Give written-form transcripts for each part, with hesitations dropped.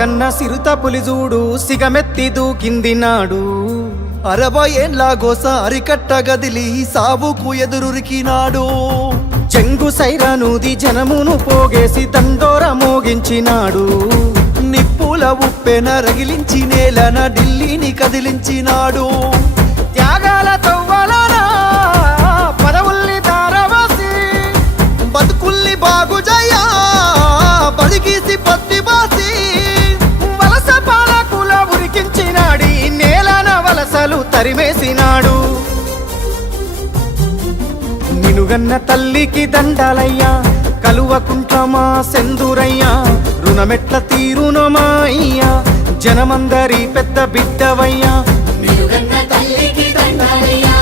గన్న సిరుత పులిజూడు సిగమెత్తి దూకింది నాడు. 60 ఏండ్ల గోస అరికట్ట గదిలి సావుకు ఎదురురికినాడు. చెంగు సైరానూది జనమును పోగేసి దండోర మోగించినాడు. నిప్పుల ఉప్పెన రగిలించి నేలన ఢిల్లీని కదిలించినాడు. త్యాగాల తవ్వలన పదవుల్ని తారవాసి బతుకుల్ని బాగుజయ్యా బడిగీసి పత్తి బాసి వలస పాలకుల ఉరికించినాడి నేలన వలసలు తరిమేసినాడు. నినుగన్న తల్లికి దండాలయ్యా కలువకుంట్ల మా సెందురయ్యా రుణమెట్ల తీరునో మా అయ్యా జనమందరి పెద్ద బిడ్డవయ్యా. నిలుగన్న తల్లికి దండాలయ్యా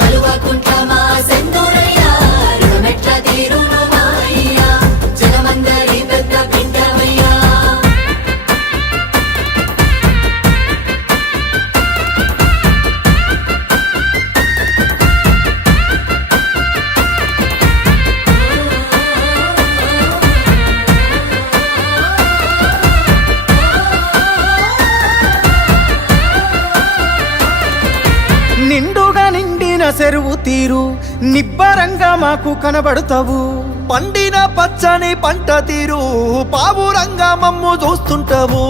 కలువకుంట్ల మా సెందురయ్యా రుణమెట్ల తీరును మా అయ్యా జనమందరి పెద్ద బిడ్డవయ్యా. నిండుగా నిండిన చెరువు తీరు నిబ్బరంగా మాకు కనబడతావు. పండిన పచ్చని పంట తీరు పావురంగా మమ్ము చూస్తుంటావు.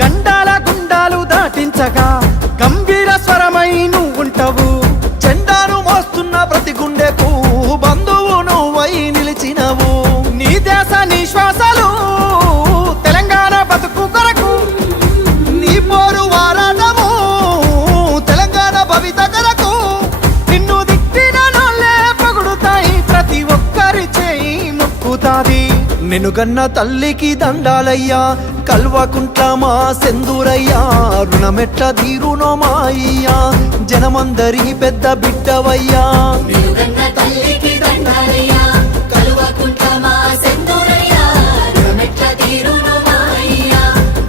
గండాల గుండాలు దాటించగా గంభీర స్వరమై నువ్వుంటావు. జెండాను మోస్తున్న ప్రతి గుండెకు బంధువు నువ్వై నిలిచినవు. నీ దేశ నీ శ్వాసలు తెలంగాణ బతుకు కొరకు నీ పోరు వారాటము తెలంగాణ భవిత కొరకు. నిన్ను దిట్టిన నోళ్ళే పొగుడుతాయి ప్రతి ఒక్కరి చేయి ముక్కుతాది. నినుగన్న తల్లికి దండాలయ్యా కల్వకుంట్ల మా సెందురయ్యా రుణమెట్ల తీరునో మా అయ్యా జనమందరి పెద్ద బిడ్డవయ్యా. నిలుగన్న తల్లికి దండాలయ్యా కలువకుంట్ల మా సెందురయ్యా రుణమెట్ల తీరును మా అయ్యా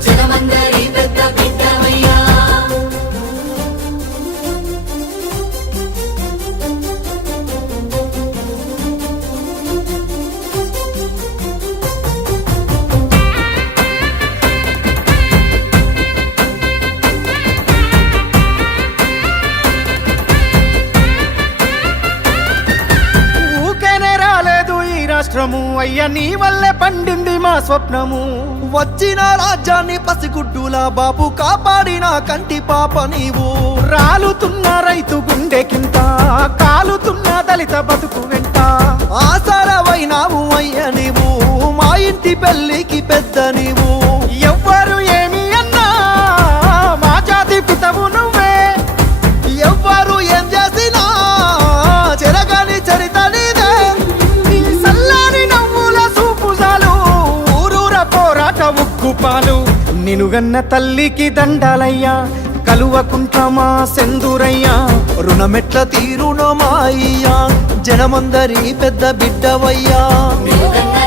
జనమందరి పెద్ద బిడ్డవయ్యా. ఊకేనే రాలేదు ఈ రాష్ట్రము అయ్యా నీ వల్లే పండింది మా స్వప్నము. వచ్చిన రాజ్యాన్ని పసిగుడ్డులా బాబు కాపాడిన కంటి పాప నీవు. రాలుతున్న రైతు గుండెకింత కాలుతున్న దళిత బతుకు వెంట ఆసరవైనావు అయ్య నీవు మా ఇంటి పెళ్ళికి పెద్ద నీవు. ఎవ్వరు ఏమి అన్నా మా జాతి పితవు నువ్వే. ఎవ్వరు ఏం చేసినా చెరగని చరిత నీదే. నీ సల్లాని నవ్వుల సూపుజాలు ఊరూర పోరాట ఉక్కుపాలు. నినుగన్న తల్లికి దండాలయ్యా కలువకుంట్ల మా సెందురయ్యా రుణమెట్ల తీరునో మా అయ్యా జనమందరి పెద్ద బిడ్డవయ్యా. నిలుగన్న